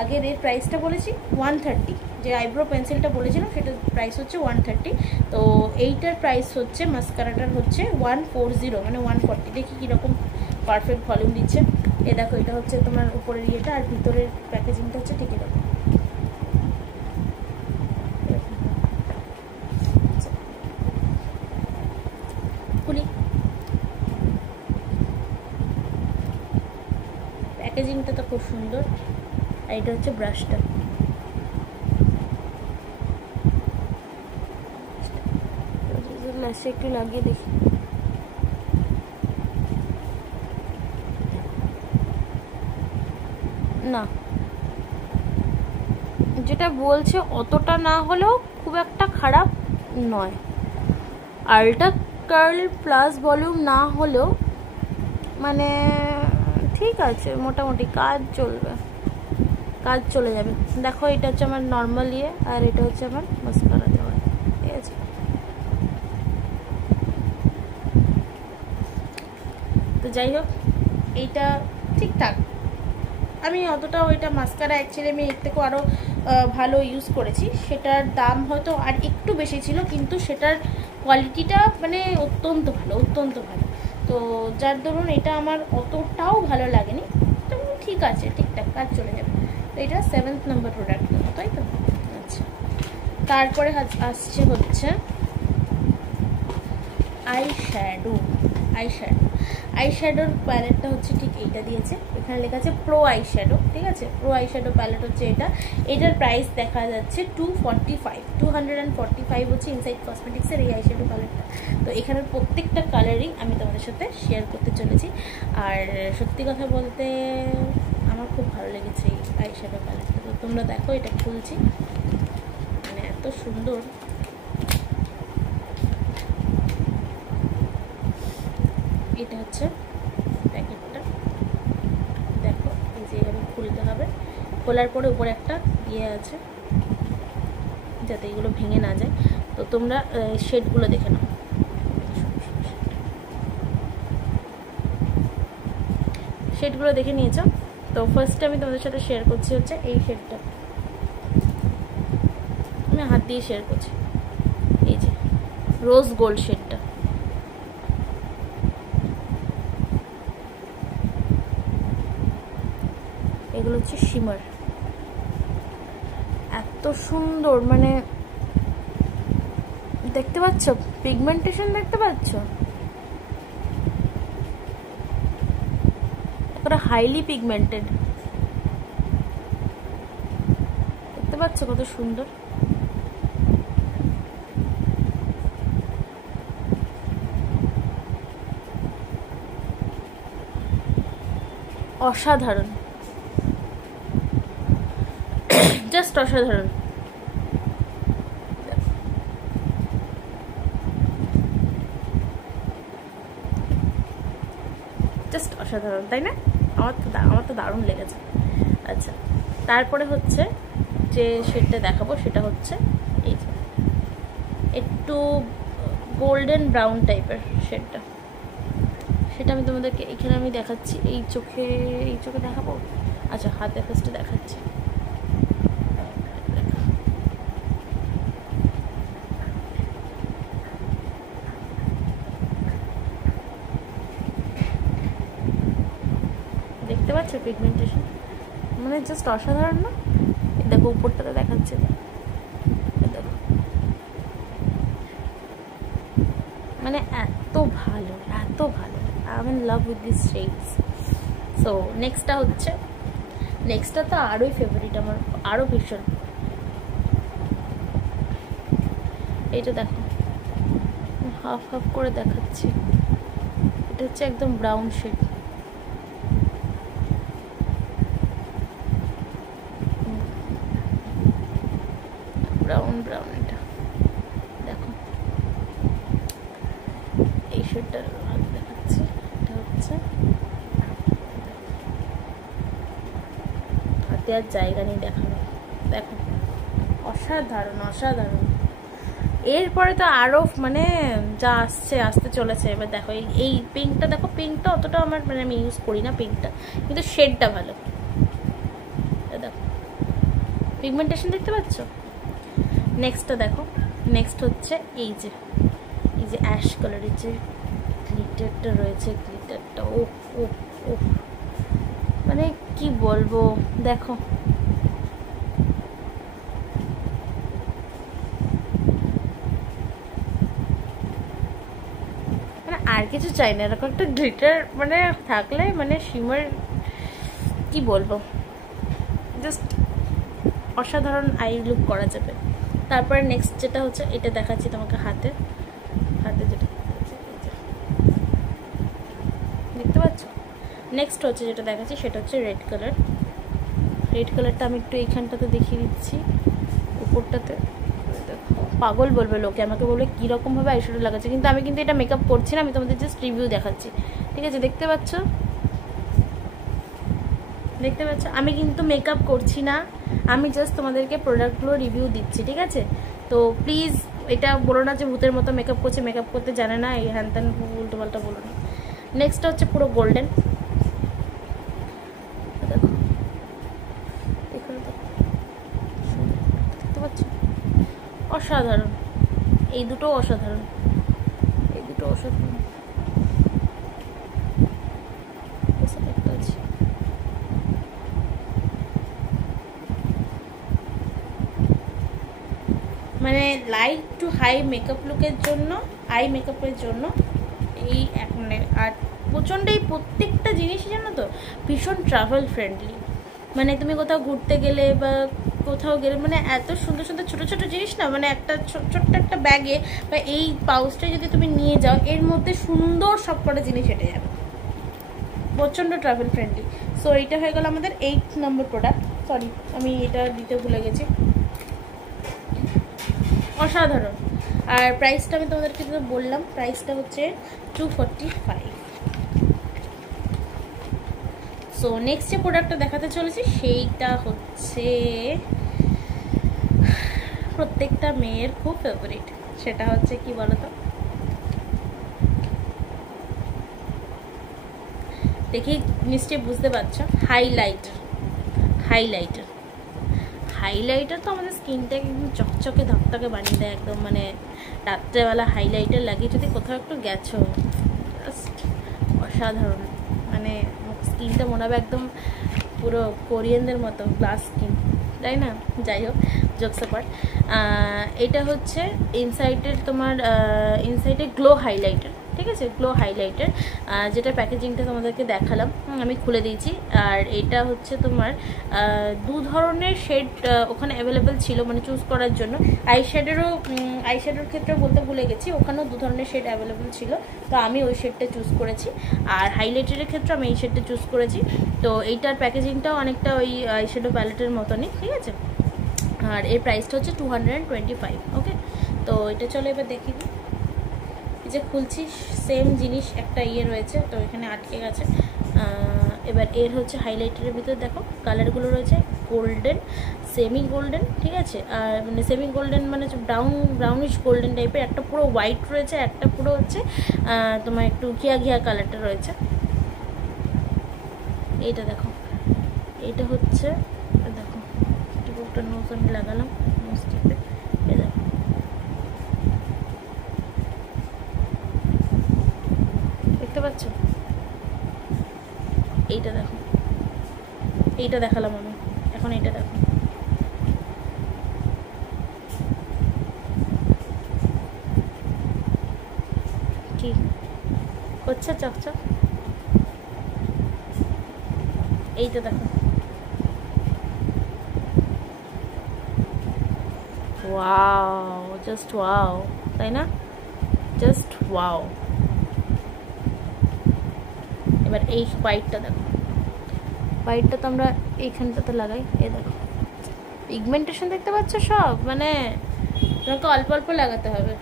আগের এর প্রাইসটা বলেছি 130, যে আইব্রো পেন্সিলটা বলেছিলাম সেটার প্রাইস হচ্ছে 130। তো এইটার প্রাইস হচ্ছে মাস্কারাটার হচ্ছে 140, মানে 140। দেখি কীরকম পারফেক্ট ভলিউম দিচ্ছে। এ দেখো, এটা হচ্ছে তোমার উপরের ইয়েটা, আর ভিতরের প্যাকেজিংটা হচ্ছে ঠিক এরকম। খুলি, প্যাকেজিংটা তো খুব সুন্দর। আর এটা হচ্ছে ব্রাশটা, লাস্টে একটু লাগিয়ে দেখি। না, যেটা বলছে অতটা না হলেও খুব একটা খারাপ নয়। আল্ট্রা কার্ল প্লাস ভলিউম না হলেও মানে ঠিক আছে, মোটামুটি কাজ চলে যাবে। দেখো, এটা হচ্ছে আমার নর্মাল ইয়ে, আর এটা হচ্ছে আমার মাস্কারা দেওয়া, ঠিক আছে। তো যাই হোক, এইটা ঠিকঠাক। আমি অতটা ওইটা মাস্কারা অ্যাকচুয়ালি আমি এর থেকেও আরও ভালো ইউজ করেছি, সেটার দাম হয়তো আর একটু বেশি ছিল, কিন্তু সেটার কোয়ালিটিটা মানে অত্যন্ত ভালো। তো যার দরুন এটা আমার অতটাও ভালো লাগেনি, তো ঠিক আছে, ঠিকঠাক কাজ চলে যাবে। তো এটা 7th নম্বর প্রোডাক্ট, তাই তো। আচ্ছা, তারপরে আসছে হচ্ছে আইশ্যাডোর প্যালেটটা হচ্ছে ঠিক এইটা দিয়েছে, এখানে লেখা আছে প্রো আইশ্যাডো, ঠিক আছে। প্রো আইশ্যাডো প্যালেট হচ্ছে এটার প্রাইস দেখা যাচ্ছে 245 হচ্ছে ইনসাইড কসমেটিক্সের এই আইশ্যাডো প্যালেটটা। তো এখানের প্রত্যেকটা কালারিং আমি তোমাদের সাথে শেয়ার করতে চলেছি। আর সত্যি কথা বলতে আমার খুব ভালো লেগেছে এই আইশ্যাডো প্যালেটটা। তো তোমরা দেখো, এটা খুলছি, মানে এত সুন্দর। এটা হচ্ছে প্যাকেটটা, দেখো, এই যে এভাবে খুলতে হবে। খোলার পরে উপরে একটা ইয়ে আছে যাতে এগুলো ভেঙে না যায়। তো তোমরা শেডগুলো দেখে নাও। শেডগুলো দেখে নিয়েছো? তো ফার্স্টে আমি তোমাদের সাথে শেয়ার করছি হচ্ছে এই শেডটা, আমি হাত দিয়ে শেয়ার করছি। এই যে রোজ গোল্ড শেডটা, এগুলো হচ্ছে শিমার, এত সুন্দর, মানে দেখতে পাচ্ছ পিগমেন্টেশন, দেখতে পাচ্ছ একটা হাইলি পিগমেন্টেড, দেখতে পাচ্ছ কত সুন্দর। অসাধারণ, জাস্ট অসাধারণ। জাস্ট অসাধারণ, তাই না? আমার তো দারুণ লেগেছে। আচ্ছা, তারপরে হচ্ছে যে শেডটা দেখাবো সেটা হচ্ছে এই যে একটু গোল্ডেন ব্রাউন টাইপের শেডটা, সেটা আমি তোমাদেরকে এখানে আমি দেখাচ্ছি। এই চোখে দেখাবো। আচ্ছা, হাতে ফার্স্টে দেখাচ্ছি। দেখতে পাচ্ছ পিগমেন্টেশন, মানে জাস্ট অসাধারণ না? দেখো উপরটাতে দেখাচ্ছে, দেখো, মানে এত ভালো। I am in love with this shades. So নেক্সটটা তো আরোই ফেভারিট আমার, আরও ভীষণ। এইটা দেখো হাফ হাফ করে দেখাচ্ছি, এটা হচ্ছে একদম ব্রাউন শেড। ব্রাউন ব্রাউন এটা দেখো, এই শেডটার হাত দেখাচ্ছি। এটা হচ্ছে হাতে আর জায়গা নেই দেখানো, দেখো অসাধারণ অসাধারণ। এরপরে তো আরও মানে যা আসতে চলেছে। এবার দেখো এই পিঙ্কটা দেখো, পিঙ্কটা অতটা আমার মানে আমি ইউজ করি না পিঙ্কটা, কিন্তু শেডটা ভালো। দেখো পিগমেন্টেশন দেখতে পাচ্ছ। নেক্সটটা দেখো, নেক্সট হচ্ছে এই যে অ্যাশ কালারের যে গ্লিটারটা রয়েছে, গ্লিটারটা ও ও ও মানে কি বলবো, দেখো মানে আর কিছু চাই না, এরকম একটা গ্লিটার মানে থাকলে মানে শিমার কি বলবো, জাস্ট অসাধারণ আই লুক করা যাবে। তারপরে নেক্সট যেটা হচ্ছে এটা দেখাচ্ছি তোমাকে, হাতে যেটা দেখতে পাচ্ছ। নেক্সট হচ্ছে যেটা দেখাচ্ছি সেটা হচ্ছে রেড কালার। রেড কালারটা আমি একটু এইখানটাতে দেখিয়ে দিচ্ছি, উপরটাতে। পাগল বলবে লোকে, আমাকে বলবে কীরকমভাবে আইশ্যাডো লাগাচ্ছে, কিন্তু আমি কিন্তু এটা মেকআপ করছি না, আমি তোমাদের জাস্ট রিভিউ দেখাচ্ছি, ঠিক আছে। দেখতে পাচ্ছ, দেখতে পাচ্ছ আমি কিন্তু মেকআপ করছি না, আমি জাস্ট তোমাদেরকে প্রোডাক্টগুলো রিভিউ দিচ্ছি, ঠিক আছে। তো প্লিজ এটা বলো না যে ভূতের মতো মেকআপ করছে, মেকআপ করতে জানে না, এই হ্যান ত্যান উল্টো পাল্টা বলো না। নেক্সট হচ্ছে পুরো গোল্ডেন, দেখো এখানে দেখতে পাচ্ছ, অসাধারণ। এই দুটো অসাধারণ, এই দুটো অসাধারণ। মানে লাইট টু হাই মেকআপ লুকের জন্য, আই মেকআপের জন্য এই মানে আর প্রচণ্ড এই প্রত্যেকটা জিনিসই জানো তো ভীষণ ট্রাভেল ফ্রেন্ডলি। মানে তুমি কোথাও ঘুরতে গেলে বা কোথাও গেলে মানে এত সুন্দর সুন্দর ছোটো ছোটো জিনিস না, মানে একটা ছোট্ট একটা ব্যাগে বা এই পাউচটা যদি তুমি নিয়ে যাও, এর মধ্যে সুন্দর সব কটা জিনিস হেঁটে যাবে, প্রচণ্ড ট্রাভেল ফ্রেন্ডলি। সো এইটা হয়ে গেল আমাদের 8 নম্বর প্রোডাক্ট। সরি আমি এটা দিতে ভুলে গেছি, অসাধারণ। আর প্রাইসটা আমি তোমাদেরকে বললাম, প্রাইসটা হচ্ছে 245। সো নেক্সট যে প্রোডাক্টটা দেখাতে চলেছি সেইটা হচ্ছে প্রত্যেকটা মেয়ের খুব ফেভারিট, সেটা হচ্ছে কি বলতো, দেখি নিশ্চয়ই বুঝতে পারছো, হাইলাইটার। হাইলাইটার হাইলাইটার তো আমাদের স্কিনটাকে একদম চকচকে ধকধকে বানিয়ে দেয় একদম, মানে রাত্রেবেলা হাইলাইটার লাগিয়ে যদি কোথাও একটু গেছো, জাস্ট অসাধারণ। মানে স্কিনটা মনে হবে একদম পুরো কোরিয়ানদের মতো গ্লাস স্কিন, তাই না? যাই হোক, জোকস অ্যাপার্ট, এটা হচ্ছে ইনসাইটের তোমার ইনসাইটের গ্লো হাইলাইটার, ঠিক আছে, গ্লো হাইলাইটার, যেটা প্যাকেজিংটা তোমাদেরকে দেখালাম, আমি খুলে দিয়েছি। আর এটা হচ্ছে তোমার দু ধরনের শেড ওখানে অ্যাভেলেবেল ছিল, মানে চুজ করার জন্য। আইশ্যাডোর ক্ষেত্রে বলতে ভুলে গেছি, ওখানেও দু ধরনের শেড অ্যাভেলেবেল ছিল, তো আমি ওই শেডটা চুজ করেছি। আর হাইলাইটারের ক্ষেত্রে আমি এই শেডটা চুজ করেছি। তো এইটার প্যাকেজিংটাও অনেকটা ওই আইশ্যাডো প্যালেটের মতনই, ঠিক আছে। আর এর প্রাইসটা হচ্ছে 225। ওকে, তো এটা চলো এবার দেখি দিই। যে খুলছি সেম জিনিস একটা ইয়ে রয়েছে, তো এখানে আটকে গেছে। এবার এর হচ্ছে হাইলাইটারের ভিতরে দেখো কালারগুলো রয়েছে গোল্ডেন, সেমি গোল্ডেন, ঠিক আছে। আর মানে সেমি গোল্ডেন মানে ব্রাউনিশ গোল্ডেন টাইপের, একটা পুরো হোয়াইট রয়েছে, একটা পুরো হচ্ছে তোমার একটু ঘিয়া ঘিয়া কালারটা রয়েছে। এইটা দেখো, এইটা হচ্ছে দেখো একটা নোজ আমি লাগালাম, নোজ টিপে এই দেখো, দেখতে পাচ্ছ? এইটা দেখো, এইটা দেখালাম আমি, এখন এইটা দেখো, কি করছে চকচক? এইটা দেখো, ওয়াও, জাস্ট ওয়াও, তাই না? Just wow. এবার এই হোয়াইটটা দেখো, হোয়াইটটা তো আমরা এইখানটাতে লাগাই। এই দেখো পিগমেন্টেশন দেখতে পাচ্ছ সব, মানে তোমাকে অল্প অল্প লাগাতে হবে।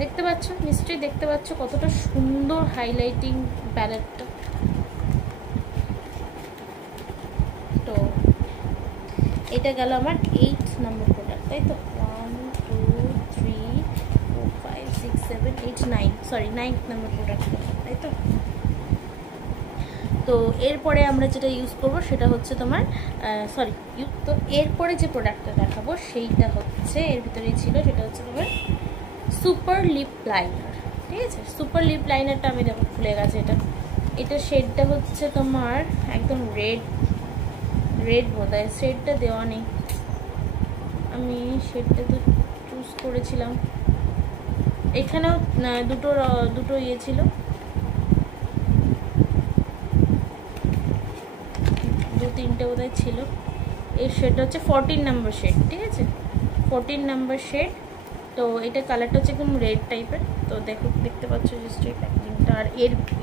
দেখতে পাচ্ছ, নিশ্চয়ই দেখতে পাচ্ছ কতটা সুন্দর হাইলাইটিং প্যালেটটা। তো এটা গেল আমার 8 নম্বর প্রোডাক্ট, তাই তো? 1 2 3 4 5 6 7 8 9, সরি 9 নম্বর প্রোডাক্ট, তাই তো? তো এরপরে আমরা যেটা ইউজ করব সেটা হচ্ছে তোমার তো এরপরে যে প্রোডাক্টটা দেখাবো সেইটা হচ্ছে এর ভিতরেই ছিল, সেটা হচ্ছে তোমার সুপার লিপ লাইনার। ঠিক আছে, সুপার লিপ লাইনারটা আমি দেখো খুলে গেছে। এটা শেডটা হচ্ছে তোমার একদম রেড বোধহয়, শেডটা দেওয়া নেই, আমি শেডটা তো চুজ করেছিলাম। এখানেও দুটো ইয়ে ছিল, তিনটে বোধহয় ছিল। এই শেডটা হচ্ছে 14 নম্বর শেড, ঠিক আছে, 14 নম্বর শেড। তো এটা কালারটা হচ্ছে একদম রেড টাইপের। তো দেখতে পাচ্ছ নিশ্চয়ই প্যাকেজিংটা। আর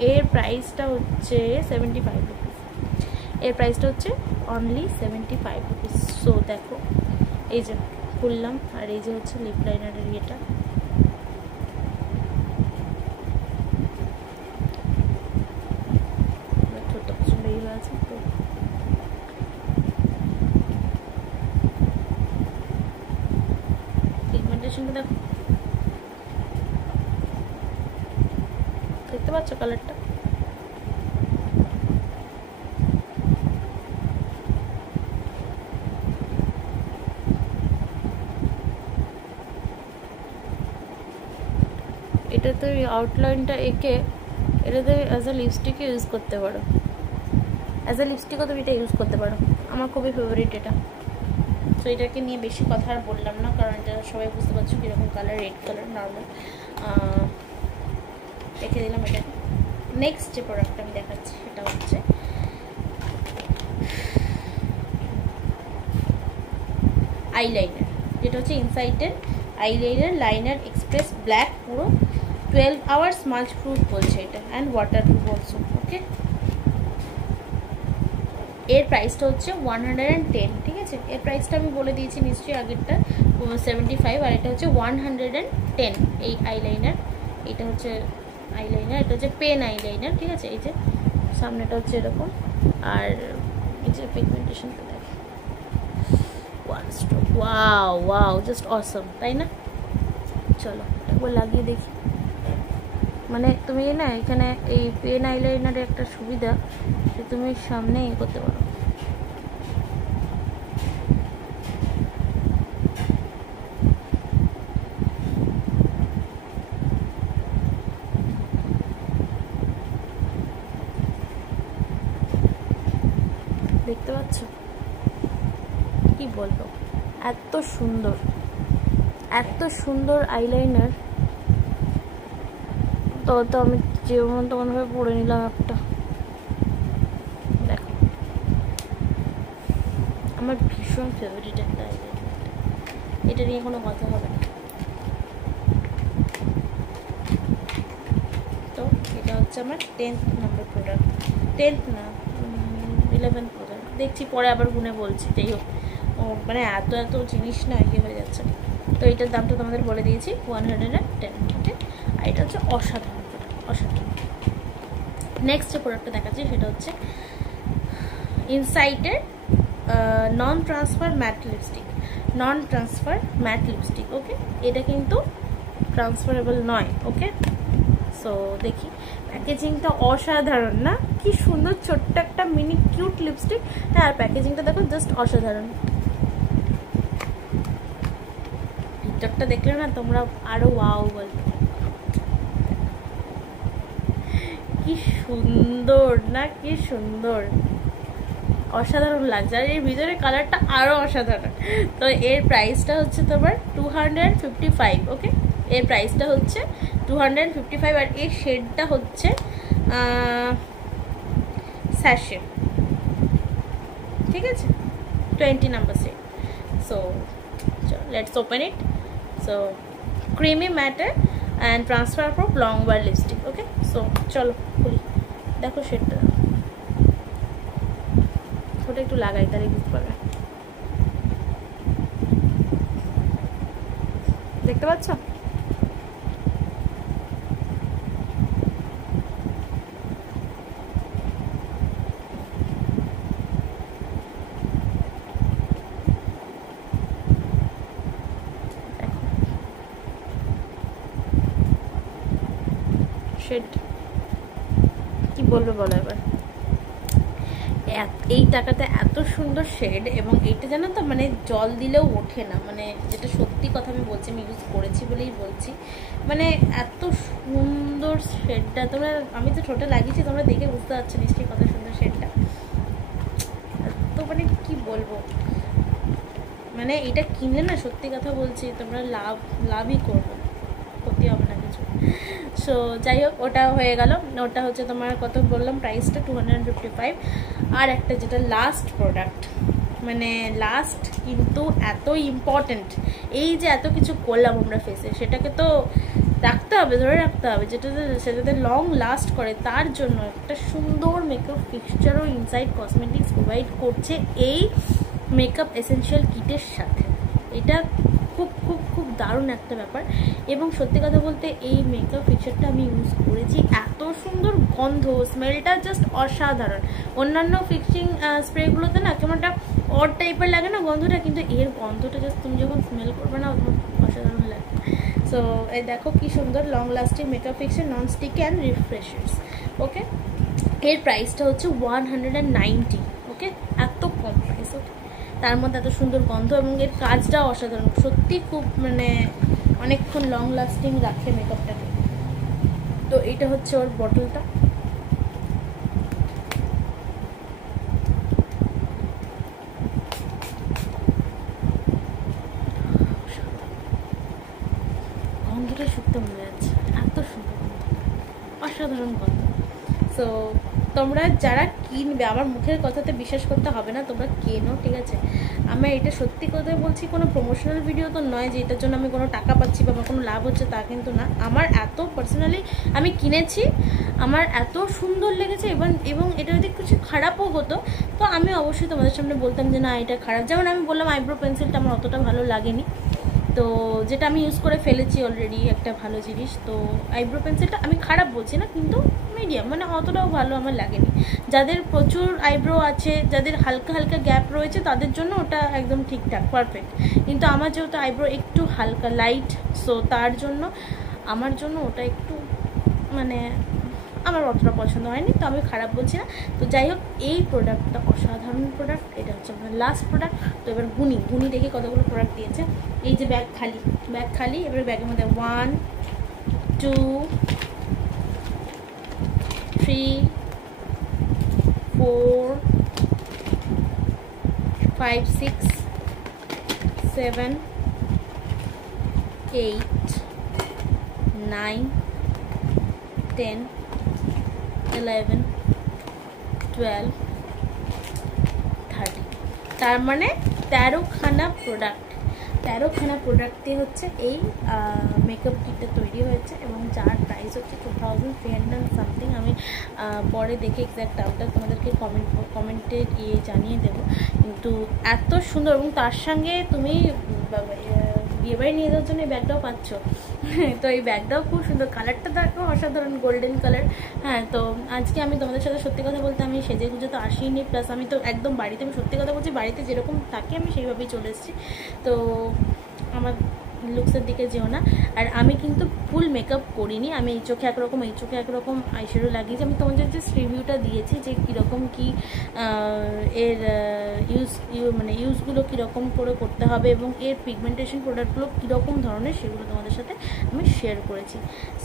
এর প্রাইসটা হচ্ছে 75 রুপিস। এর প্রাইসটা হচ্ছে অনলি 75 রুপিস। সো দেখো, এই যে খুললাম, আর এই যে হচ্ছে লিপ লাইনারের ইয়েটা। ছোটটা পছন্দ এই আছে তো। পিগমেন্টেশনটা দেখো, দেখতে পাচ্ছ কালারটা? এটাতে আউটলাইনটা এঁকে এটাতে অ্যাজ আ লিপস্টিকও ইউজ করতে পারো, অ্যাজ আ লিপস্টিকও তুমি এটা ইউজ করতে পারো। আমার খুবই ফেভারিট এটা। তো এটাকে নিয়ে বেশি কথা আর বললাম না, কারণ এটা সবাই বুঝতে পারছো কীরকম কালার, রেড কালার নর্মাল, রেখে দিলাম এটাকে। নেক্সট যে প্রোডাক্টটা আমি দেখাচ্ছি সেটা হচ্ছে আইলাইনার, যেটা হচ্ছে ইনসাইটের আইলাইনার লাইনার এক্সপ্রেস ব্ল্যাক, পুরো 12 আওয়ার স্মাজ প্রুফ বলছে এটা, অ্যান্ড ওয়াটার প্রুফ অলসো। ওকে, এর প্রাইসটা হচ্ছে 110, ঠিক আছে? এর প্রাইসটা আমি বলে দিয়েছি নিশ্চয়ই, আগেরটা 75, আর এটা হচ্ছে 110। এই আইলাইনার, এটা হচ্ছে আইলাইনার, এটা হচ্ছে পেন আইলাইনার, ঠিক আছে? এই যে সামনেটা হচ্ছে এরকম, আর এই যে পিগমেন্টেশনটা দেখো, one stroke, wow wow, just অসম, তাই না? চলো একবার লাগিয়ে দেখি। মানে তুমি না এখানে এই পেন আইলাইনারের একটা সুবিধা যে তুমি সামনে ইয়ে করতে পারো। দেখতে পাচ্ছ? কি বলবো, এত সুন্দর, এত সুন্দর আইলাইনার। তো আমি যেমন তেমনভাবে পরে নিলাম একটা। দেখো, আমার ভীষণ ফেভারিট একটা আইলাইনার, এটা নিয়ে কোনো কথা হবে না। তো এটা হচ্ছে আমার 10th নম্বর প্রোডাক্ট, 10th না 11th প্রোডাক্ট, দেখছি পরে আবার গুনে বলছি। যাই হোক, মানে এত জিনিস না ইয়ে হয়ে যাচ্ছে। তো এটার দামটা তোমাদের বলে দিয়েছি 110, ওকে? আর এটা হচ্ছে অসাধারণ প্রোডাক্ট, অসাধারণ। নেক্সট যে প্রোডাক্টটা দেখাচ্ছি সেটা হচ্ছে ইনসাইটের নন ট্রান্সফার ম্যাট লিপস্টিক, নন ট্রান্সফার ম্যাট লিপস্টিক। ওকে, এটা কিন্তু ট্রান্সফারেবল নয়। ওকে, সো দেখি, প্যাকেজিংটা অসাধারণ না? কি সুন্দর, ছোট্ট একটা মিনি কিউট লিপস্টিক। হ্যাঁ, আর প্যাকেজিংটা দেখো, জাস্ট অসাধারণ। ভিতরটা দেখলে না তোমরা আরো ওয়াও বলবে, কি সুন্দর না, কি সুন্দর, অসাধারণ লাগছে। আর এর ভিতরে কালারটা আরো অসাধারণ। তো এর প্রাইসটা হচ্ছে তোমার 255। ওকে, এর প্রাইসটা হচ্ছে 255, আর এর শেডটা হচ্ছে স্যাশে, ঠিক আছে, 20 নাম্বার শেড। সো চলো let's open it. So creamy matte and transfer for long wear lipstick. Okay, so চলো খুলি। দেখো শেডটা, ওটা একটু লাগাই তাহলে বুঝতে পারবে। দেখতে পাচ্ছ? শেড কি বলবো বলো এবার। এই টাকাতে এত সুন্দর শেড, এবং এইটা জানো তো মানে জল দিলেও ওঠে না, মানে যেটা সত্যি কথা আমি বলছি, আমি ইউজ করেছি বলেই বলছি, মানে এত সুন্দর শেডটা। তোমরা, আমি তো ঠোঁটে লাগিয়েছি, তোমরা দেখে বুঝতে পারছো নিশ্চয়ই কত সুন্দর শেডটা। তো মানে কি বলবো, মানে এটা কিনলে না সত্যি কথা বলছি তোমরা লাভই করবে, ক্ষতি হবে না কিছু। সো যাই হোক, ওটা হয়ে গেল। ওটা হচ্ছে তোমার কত বললাম প্রাইসটা, 255। আর একটা যেটা লাস্ট প্রোডাক্ট, মানে লাস্ট কিন্তু এত ইম্পর্টেন্ট, এই যে এত কিছু করলাম আমরা ফেসে, সেটাকে তো রাখতে হবে, ধরে রাখতে হবে, সেটাতে লং লাস্ট করে। তার জন্য একটা সুন্দর মেকআপ ফিক্সচারও ইনসাইড কসমেটিক্স প্রোভাইড করছে এই মেকআপ এসেনশিয়াল কিটের সাথে। এটা খুব খুব খুব দারুণ একটা ব্যাপার। এবং সত্যি কথা বলতে এই মেকআপ ফিক্সচারটা আমি ইউজ করেছি, এত সুন্দর গন্ধ, স্মেলটা জাস্ট অসাধারণ। অন্যান্য ফিক্সিং স্প্রেগুলোতে না কেমন একটা অড টাইপের লাগে না গন্ধটা, কিন্তু এর গন্ধটা জাস্ট তুমি যখন স্মেল করবে না অসাধারণ লাগে। সো এই দেখো কি সুন্দর long lasting makeup fixture, non stick and refreshers. Okay, এর প্রাইসটা হচ্ছে 190। ওকে, এত কম প্রাইস। ওকে, তার মধ্যে এত সুন্দর গন্ধ, এবং এর কাজটাও অসাধারণ, সত্যি খুব মানে অনেকক্ষণ লং লাস্টিং রাখে মেকআপটাকে। তো এইটা হচ্ছে ওর বটলটা। গন্ধটা শুকতে মনে যাচ্ছে, এত সুন্দর গন্ধ, অসাধারণ গন্ধ। সো তোমরা যারা কিনবে, আমার মুখের কথাতে বিশ্বাস করতে হবে না, তোমরা কেনো, ঠিক আছে? আমি এটা সত্যি কথা বলছি, কোনো প্রমোশনাল ভিডিও তো নয় যে এটার জন্য আমি কোনো টাকা পাচ্ছি বা আমার কোনো লাভ হচ্ছে, তা কিন্তু না। আমার এত পার্সোনালি আমি কিনেছি, আমার এত সুন্দর লেগেছে, এবং এটা যদি কিছু খারাপও হতো তো আমি অবশ্যই তোমাদের সামনে বলতাম যে না এটা খারাপ। যেমন আমি বললাম আইব্রো পেন্সিলটা আমার অতটা ভালো লাগেনি, তো যেটা আমি ইউজ করে ফেলেছি অলরেডি, একটা ভালো জিনিস। তো আইব্রো পেন্সিলটা আমি খারাপ বলছি না, কিন্তু মিডিয়াম, মানে অতটাও ভালো আমার লাগেনি। যাদের প্রচুর আইব্রো আছে, যাদের হালকা হালকা গ্যাপ রয়েছে, তাদের জন্য ওটা একদম ঠিকঠাক পারফেক্ট। কিন্তু আমার যেহেতু আইব্রো একটু হালকা লাইট, সো তার জন্য আমার জন্য ওটা একটু মানে আমার অতটা পছন্দ হয়নি, তো আমি খারাপ বলছি না। তো যাই হোক, এই প্রোডাক্টটা অসাধারণ প্রোডাক্ট, এটা হচ্ছে আমার লাস্ট প্রোডাক্ট। তো এবার গুনি দেখি কতগুলো প্রোডাক্ট দিয়েছে। এই যে ব্যাগ খালি, এবার ব্যাগের মধ্যে 1 2 3 4 5 6 7 8 9 10 11 12 30, তার মানে 13খানা প্রোডাক্ট দিয়ে হচ্ছে এই মেকআপ কিটটা তৈরি হয়েছে, এবং যার প্রাইস হচ্ছে 2300 সামথিং। আমি পরে দেখে এক্স্যাক্ট দামটা তোমাদেরকে কমেন্টে গিয়ে জানিয়ে দেবো। কিন্তু এত সুন্দর, এবং তার সঙ্গে তুমি বিয়েবাড়ি নিয়ে যাওয়ার জন্য এই ব্যাগটাও পাচ্ছ। তো এই ব্যাগটাও খুব সুন্দর, কালারটা দেখো অসাধারণ গোল্ডেন কালার। হ্যাঁ, তো আজকে আমি তোমাদের সাথে সত্যি কথা বলতে আমি সেজে গুজে তো আসিনি, প্লাস আমি তো একদম বাড়িতে, আমি সত্যি কথা বলছি বাড়িতে যেরকম থাকি আমি সেইভাবেই চলে এসেছি। তো আমার লুকসের দিকে যেও না। আর আমি কিন্তু ফুল মেকআপ করিনি, আমি এই চোখে একরকম আইশ্যাডো লাগিয়েছি। আমি তোমাদের জাস্ট রিভিউটা দিয়েছি যে কীরকম কী এর ইউজগুলো কীরকম করে করতে হবে, এবং এর পিগমেন্টেশন প্রোডাক্টগুলো কীরকম ধরনের, সেগুলো তোমাদের সাথে আমি শেয়ার করেছি।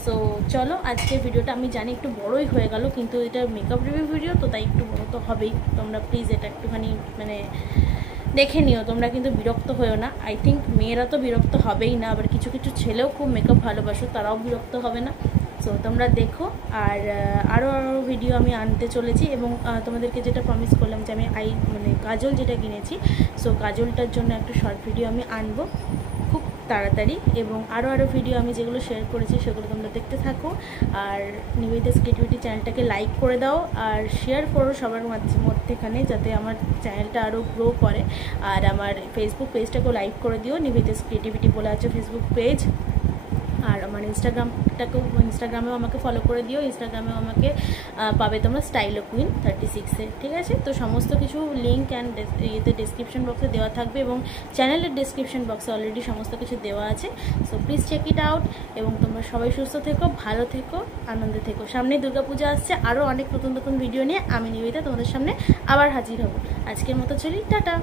সো চলো, আজকের ভিডিওটা আমি জানি একটু বড়ই হয়ে গেল, কিন্তু এটা মেকআপ রিভিউ ভিডিও তো, তাই একটু বড় তো হবেই। তোমরা প্লিজ এটা একটুখানি মানে দেখে নিও, তোমরা কিন্তু বিরক্ত হয়েও না। আই থিঙ্ক মেয়েরা তো বিরক্ত হবেই না, আবার কিছু ছেলেও খুব মেকআপ ভালোবাসো, তারাও বিরক্ত হবে না। সো তোমরা দেখো। আর আরও ভিডিও আমি আনতে চলেছি, এবং তোমাদেরকে যেটা প্রমিস করলাম যে আমি মানে কাজল যেটা কিনেছি, সো কাজলটার জন্য একটা শর্ট ভিডিও আমি আনবো খুব তাড়াতাড়ি, এবং আরও ভিডিও আমি যেগুলো শেয়ার করেছি সেগুলো তোমরা দেখতে থাকো। আর নিবেদিতাস ক্রিয়েটিভিটি চ্যানেলটাকে লাইক করে দাও আর শেয়ার করো সবার মধ্যেখানে, যাতে আমার চ্যানেলটা আরও গ্রো করে। আর আমার ফেসবুক পেজটাকেও লাইক করে দিও, নিবেদিতাস ক্রিয়েটিভিটি বলে আছে ফেসবুক পেজ। আর আমার ইনস্টাগ্রামেও আমাকে ফলো করে দিও, ইনস্টাগ্রামেও আমাকে পাবে তোমরা স্টাইলো কুইন 36-এ, ঠিক আছে? তো সমস্ত কিছু লিঙ্ক অ্যান্ড ডিসক্রিপশন বক্সে দেওয়া থাকবে, এবং চ্যানেলের ডিসক্রিপশন বক্সে অলরেডি সমস্ত কিছু দেওয়া আছে। So please check it out, এবং তোমরা সবাই সুস্থ থেকো, ভালো থেকো, আনন্দে থেকো। সামনে দুর্গাপূজা আসছে, আরও অনেক নতুন নতুন ভিডিও নিয়ে আমি নিবেদিতা তোমাদের সামনে আবার হাজির হব। আজকের মতো চলি, টাটা।